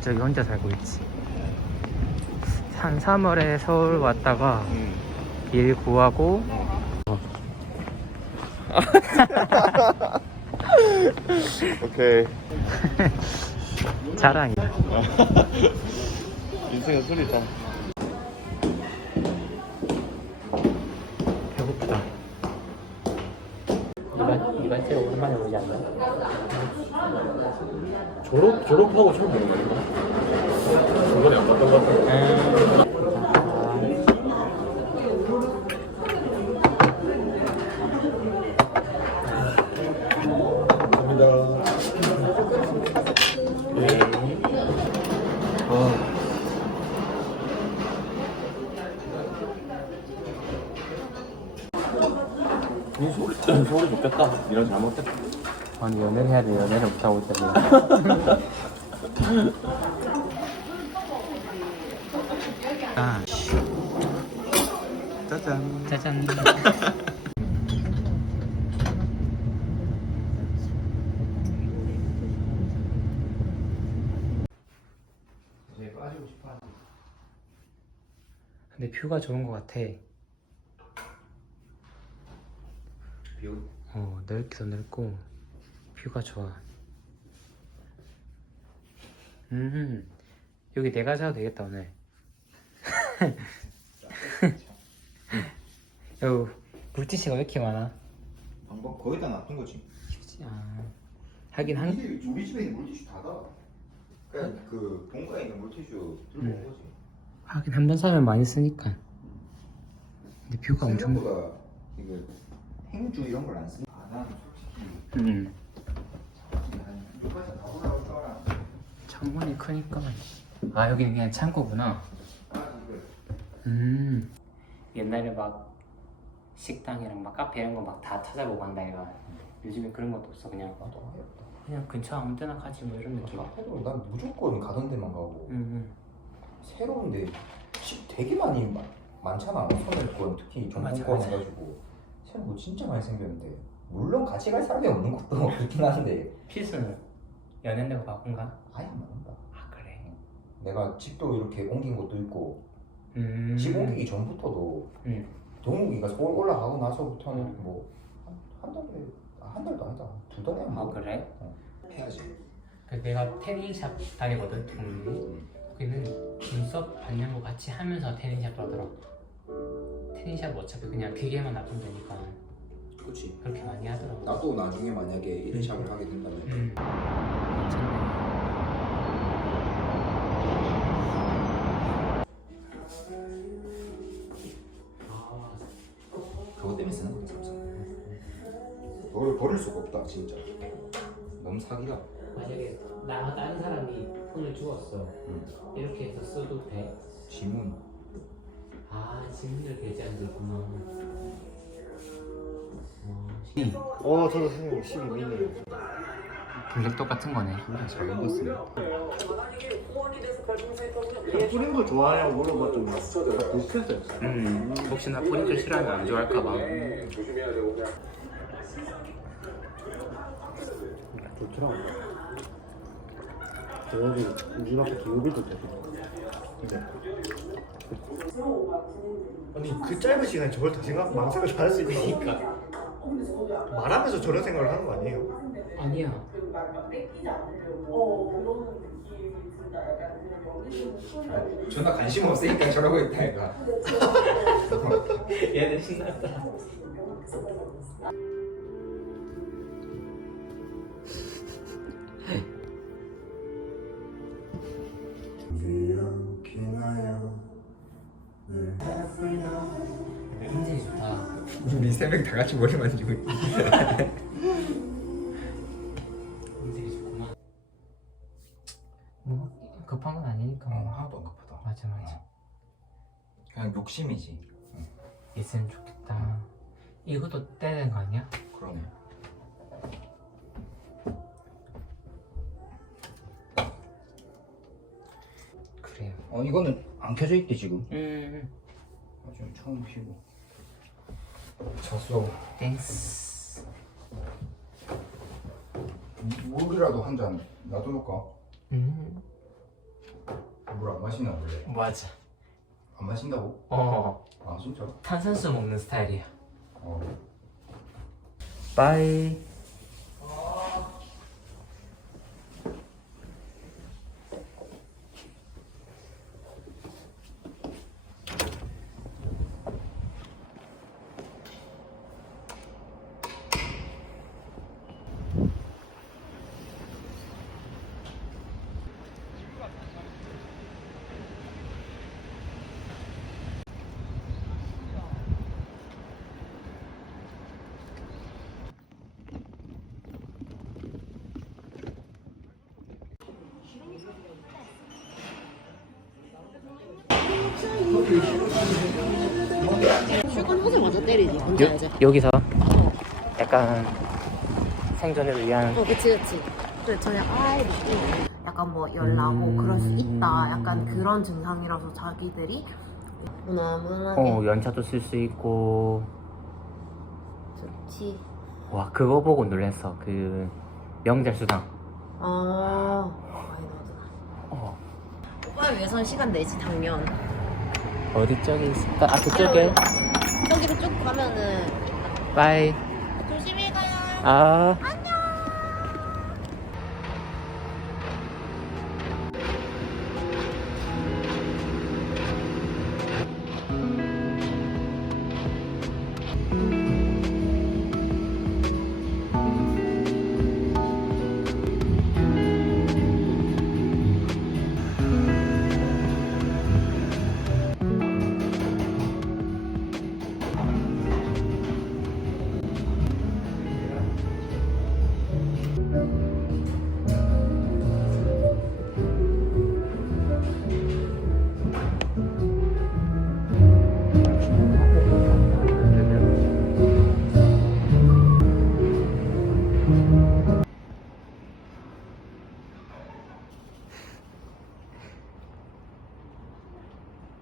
저기 혼자 살고 있지. 한 3월에 서울 왔다가 음. 일 구하고 오케이. 자랑이. 인생은 술이다. 이반 이반 째 오랜만에 오지 않나? 졸업 졸업하고 처음 보는 거니까 저번에 안 봤던 것 같아. 감사합니다. 이 소리 소리 좋겠다. 이런 잘못했다. 아니 연애를 해야 돼 연애를 못하고 있잖아. 아, 짜잔. 짜잔. 근데 뷰가 좋은 것 같아. 뷰. 어 넓기도 넓고 뷰가 좋아. 음 여기 내가 자도 되겠다 오늘. 여기 물티슈가 왜 이렇게 많아? 방법 거의 다 놔둔 거지. 아, 하긴 한 이게 우리 집에 있는 물티슈 다다. 그냥 그 본가에 있는 물티슈 들고 온 거지. 하긴 한 번 사면 많이 쓰니까. 근데 뷰가 엄청. 생각보다 이거 행주 이런 걸 안 쓰니까. 아, 나는 솔직히 음 한 여기까지 다 올라올 줄 알아. 창문이 크니까. 아 여기는 그냥 창고구나. 아, 이거 음. 옛날에 막 식당이랑 막 카페 이런 거 막 다 찾아보고 한다 이가. 요즘에 그런 것도 없어 그냥 나도 하겠다. 그냥 근처 아무 데나 가지 뭐 이런 느낌. 카페도 난 무조건 가던 데만 가고 음, 새로운데 집 되게 많이 마- 많잖아. 소멸권 특히 맞아, 전문권 맞아. 해가지고 새로운 거 진짜 많이 생겼는데 물론 같이 갈 사람이 없는 것도 그렇긴 한데 필수는 연애내고 바꾼가? 아예 안 나온다. 아 그래. 내가 집도 이렇게 옮긴 것도 있고 음. 집 옮기기 전부터도 음. 동욱이가 서울 올라가고 나서부터는 음. 뭐한 달에 아, 한 달도 아니다 두 달에 한아 번. 그래? 해야지. 그 내가 태닝샵 다니거든 동네. 거기는 눈썹 받는 거 같이 하면서 태닝샵도 하더라고. 태닝샵 어차피 그냥 기계만 놔두면 되니까 그렇지. 그렇게 많이 하더라고. 나도 나중에 만약에 1차를 하게 된다면 음. 그것 때문에 쓰는 거야 삼성. 그걸 버릴 수가 없다 진짜. 너무 사기다. 만약에 나 다른 사람이 폰을 주었어. 응. 이렇게 해서 써도 돼? 지문. 아 지문을 결제하는 거 있구나. 어, 어, 저도 선생님 12 미니. 블랙 똑같은 거네. 잘 읽었습니다. 뿌린 거 좋아해요? 물어봤더니 다 비슷했어요. 음, 혹시나 포인트 싫어하면 안 좋아할까봐. 좋더라고. 저기 우리 앞에 기업이도 되고. 근데 아니 그 짧은 시간에 저걸 다 생각 망상을 다할 수 있으니까 말하면서 저런 생각을 하는 거 아니에요? 아니야. 존나 관심 없으니까 저러고 있다 이거. 얘들 신났다. 우리 세 명 다 같이 머리 만지고 있 굉장히 좋구나. 뭐 급한 건 아니니까. 어, 하나도 안 급하다. 맞아 맞아. 그냥 욕심이지. 있으면 좋겠다. 이것도 떼는 거 아니야? 그러네. 그래요. 어 이거는 안 켜져 있대 지금. 음, 지금 처음 피고. 잤어. 땡스. 물이라도 한 잔 놔둬놓을까? 음. 물 안 마시나 원래? 맞아. 안 마신다고? 어 아 진짜? 탄산수 먹는 스타일이야. 어. 바이. 출근하자 마자 때리지 요, 알지? 여기서 약간 생존을 위한 어 그치 그치. 그 저녁 아이 느낌 약간 뭐 열나고 그럴 수 있다. 약간 그런 증상이라서 자기들이 무난무난하게 어 연차도 쓸 수 있고. 좋지. 와 그거 보고 놀랐어. 그 명절 수당. 아 많이 나오잖아. 어. 오빠 위해서는 시간 내지 당연. 어디 쪽에 있을까? 아 그쪽에 저기로 쭉 가면은 바이 조심히 가요. 아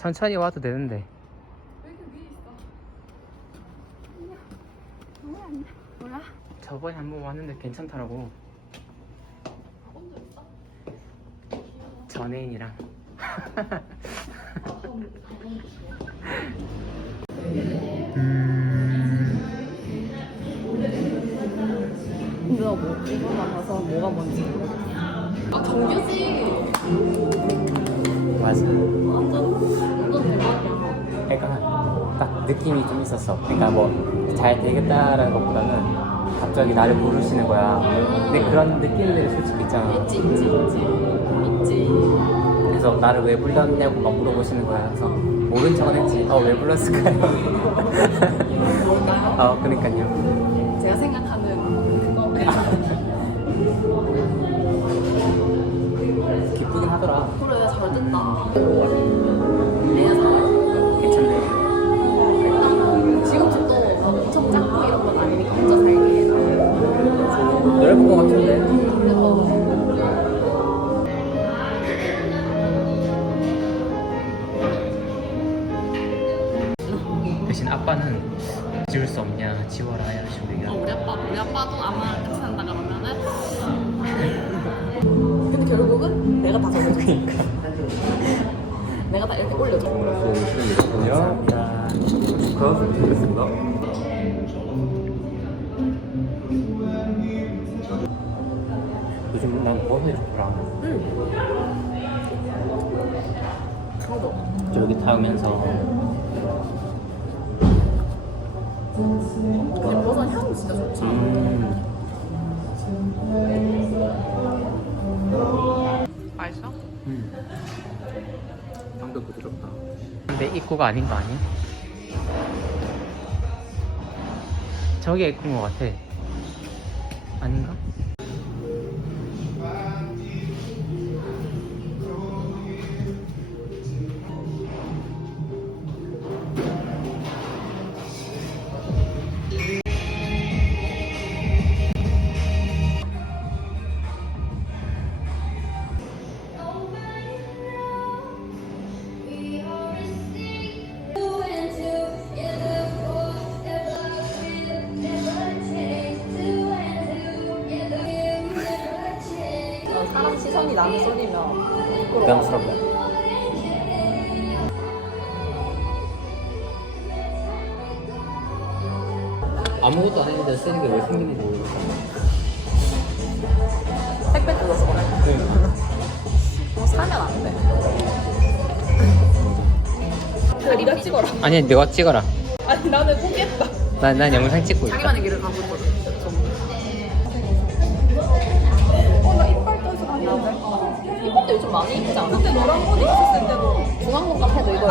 천천히 와도 되는데. 저번에 한 번 왔는데 괜찮더라고. 전애인이랑. 내가 뭐 이거만 봐서 뭐가 뭔지. 아 정규지 맞아 그러니까 딱 느낌이 좀 있었어 그러니까 뭐 잘 되겠다라는 것보다는 갑자기 나를 부르시는 거야 근데 그런 느낌들이 솔직히 있잖아 있지 있지 있지 있지 그래서 나를 왜 불렀냐고 막 물어보시는 거야. 그래서 모른 척은 했지. 어, 왜 불렀을까요? 어, 그러니까요. 제가 생각하는 그거 기쁘긴 하더라. 그래 잘 됐다 괜찮네. 지금 집도 막 엄청 작고 이런 건 아니니까 혼자 살기 넓은 것 같은데. 대신 아빠는 지울 수 없냐, 지워라 이런 식으로 어, 얘기하고. 우리 아빠 우리 아빠도 아마 같이 산다 그러면은 결국은 내가 다 적어줘 내가 다 이렇게 올려줘 감사합니다. 그거 드리겠습니다. 요즘 난 버섯이 좋더라. 저도 저기 타면서 그냥 버섯 향이 진짜 좋지 음, 맛있어? 음. 빵도 부드럽다. 근데 입구가 아닌 거 아니야? 저게 입구인 것 같아. 아닌가? 남의 소리면 부담스럽다. 아무것도 아닌데 쓰는 게 왜 생기는지 모르겠어. 택배 뜯어서 그래. 뭐 네. 어, 사면 안 돼. 다 네가 찍어라. 아니 내가 찍어라. 아니 나는 포기했다. 난, 난 영상 찍고 있어. 자기만의 길을 가고 있거든. 너랑 어디 있었을 때도 중앙문 카페도 이거